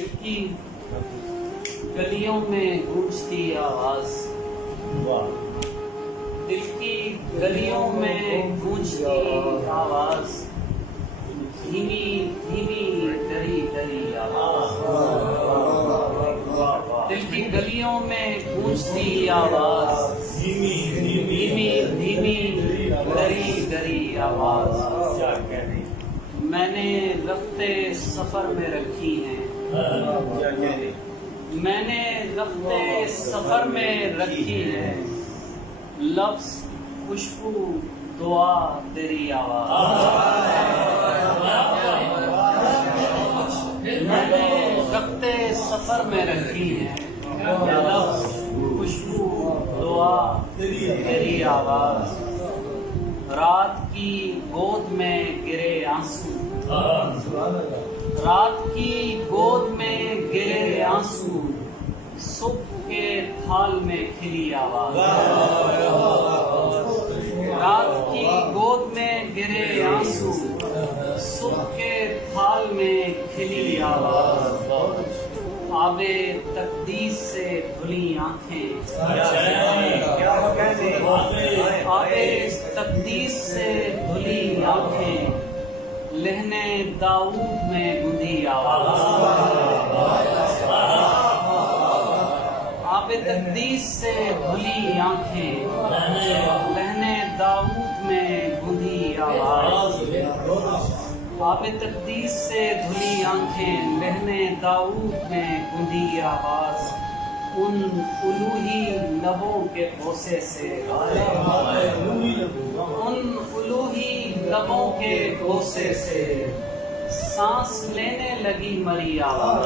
دل کی گلیوں میں گونجتی آواز، دل کی گلیوں میں گونجتی آواز، دھیمی دھیمی ڈری ڈری آواز، دل کی گلیوں میں گونجتی آواز، دھیمی دھیمی ڈری ڈری آواز، میں نے رفتے سفر میں رکھی ہیں، میں نے رفتے سفر میں رکھی ہے، لفظ خوشبو دعا تیری آواز، میں نے رفتے سفر میں رکھی ہے، لفظ خوشبو دعا تیری آواز، رات کی گود میں گرے آنسو، رات کی گود میں گرے آنسو، صبح کے تھال میں کھلی آواز، رات کی گود میں گرے آنسو، صبح کے تھال میں کھلی آواز، آب تقدیس سے دھلی آنکھیں، آب تقدیس سے دھلی آنکھیں، لہن داؤد میں گونجی آواز، آب تقدیس سے دھلی آنکھیں، لہن داؤد میں گونجی آواز، آب تقدیس سے دھلی آنکھیں، لہن داؤد میں گونجی آواز، ان الوہی لبوں کے بوسے سے، ان الوہی لبوں کے بوسے سے، سانس لینے لگی مری آواز،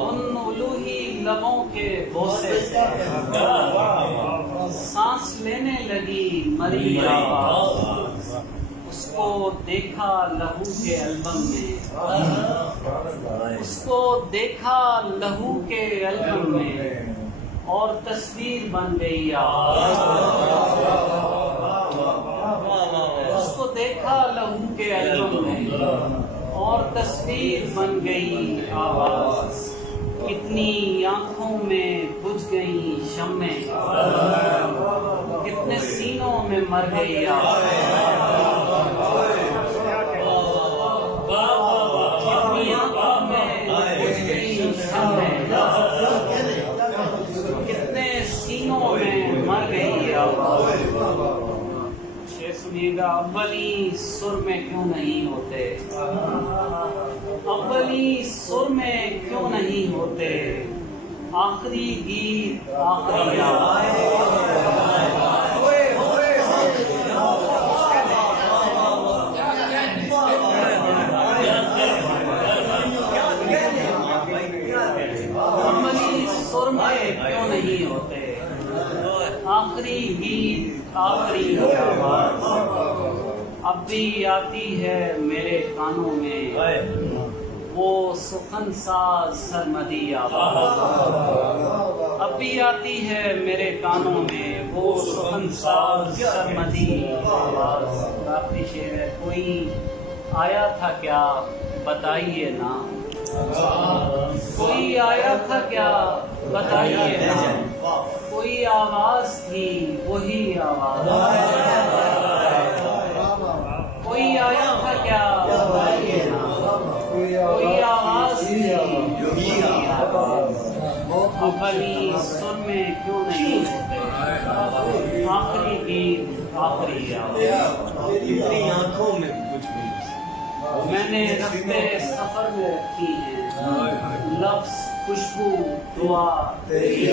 ان الوہی لبوں کے بوسے سے، سانس لینے لگی مری آواز، اس کو دیکھا لہو کے البم میں، اس کو دیکھا لہو کے البم میں، اور تصویر بن گئی آواز، اس کو دیکھا لہو کے البم میں، اور تصویر بن گئی آواز، کتنی آنکھوں میں بجھ گئی شمعیں، کتنے سینوں میں مر گئی آواز، کتنی آنکھوں میں بجھ گئی شمعیں، کتنے سینوں میں مر گئی آواز، سنیے گا، اولی سر میں کیوں نہیں ہوتے، اولی سر میں کیوں نہیں ہوتے، آخری گیت آخری آواز، اولی سر میں کیوں نہیں ہوتے، آخری گیت آخری آواز، اب بھی آتی ہے میرے کانوں میں وہ سخن ساز سرمدی آواز، اب بھی آتی ہے میرے کانوں میں وہ سخن ساز سرمدی آواز، آخری شعر ہے، کوئی آیا تھا کیا بتائیے نا، کوئی آیا تھا کیا بتائیے نا، کوئی آواز تھی وہی آواز، کوئی آیا تھا کیا بتائیے نا، کوئی آواز تھی وہی آواز، اولی سر میں کیوں نہیں ہوتے، آخری گیت آخری آواز، تیری آنکھوں میں کچھ بھی میں نے رفتے سفر میں رکھی ہیں، لفظ خوشبو دعا تیری